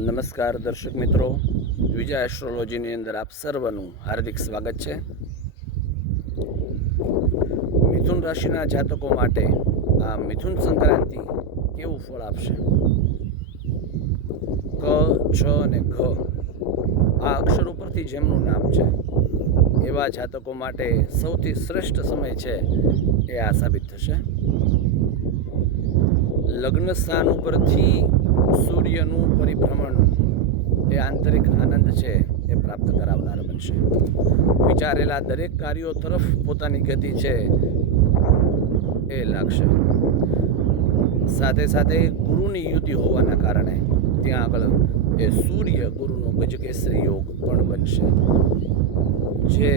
નમસ્કાર દર્શક મિત્રો, વિજય એસ્ટ્રોલોજીની અંદર આપ સર્વનું હાર્દિક સ્વાગત છે। મિથુન રાશિના જાતકો માટે આ મિથુન સંક્રાંતિ કેવું ફળ આપશે? ક, છ અને ઘ આ અક્ષર ઉપરથી જેમનું નામ છે એવા જાતકો માટે સૌથી શ્રેષ્ઠ સમય છે એ આ સાબિત થશે। લગ્ન સ્થાન ઉપરથી સૂર્યનું પરિભ્રમણ એ આંતરિક આનંદ છે એ પ્રાપ્ત કરાવનાર બનશે। વિચારેલા દરેક કાર્યો તરફ પોતાની ગતિ છે એ લાગશે। સાથે સાથે ગુરુની યુતિ હોવાના કારણે ત્યાં આગળ એ સૂર્ય ગુરુનો ગજકેસરી યોગ પણ બનશે, જે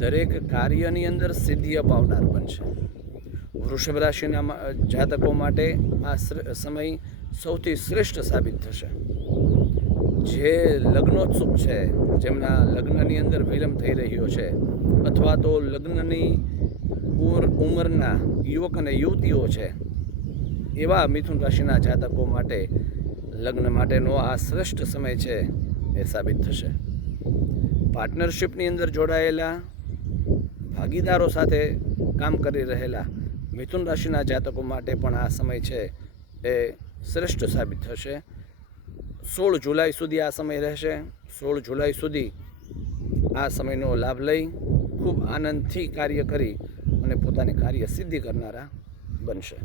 દરેક કાર્યની અંદર સિદ્ધિ અપાવનાર બનશે। વૃષભ રાશિના જાતકો માટે આ સમય સૌથી શ્રેષ્ઠ સાબિત થશે। જે લગ્નોત્સુક છે, જેમના લગ્નની અંદર વિલંબ થઈ રહ્યો છે, અથવા તો લગ્નની ઉંમરના યુવક અને યુવતીઓ છે, એવા મિથુન રાશિના જાતકો માટે લગ્ન માટેનો આ શ્રેષ્ઠ સમય છે એ સાબિત થશે। પાર્ટનરશિપની અંદર જોડાયેલા ભાગીદારો સાથે કામ કરી રહેલા મિથુન રાશિના જાતકો માટે પણ આ સમય છે એ શ્રેષ્ઠ સાબિત થશે। 16 જુલાઈ સુધી આ સમય રહેશે। 16 જુલાઈ સુધી આ સમયનો લાભ લઈ ખૂબ આનંદથી કાર્ય કરી અને પોતાની કાર્ય સિદ્ધિ કરનારા બનશે।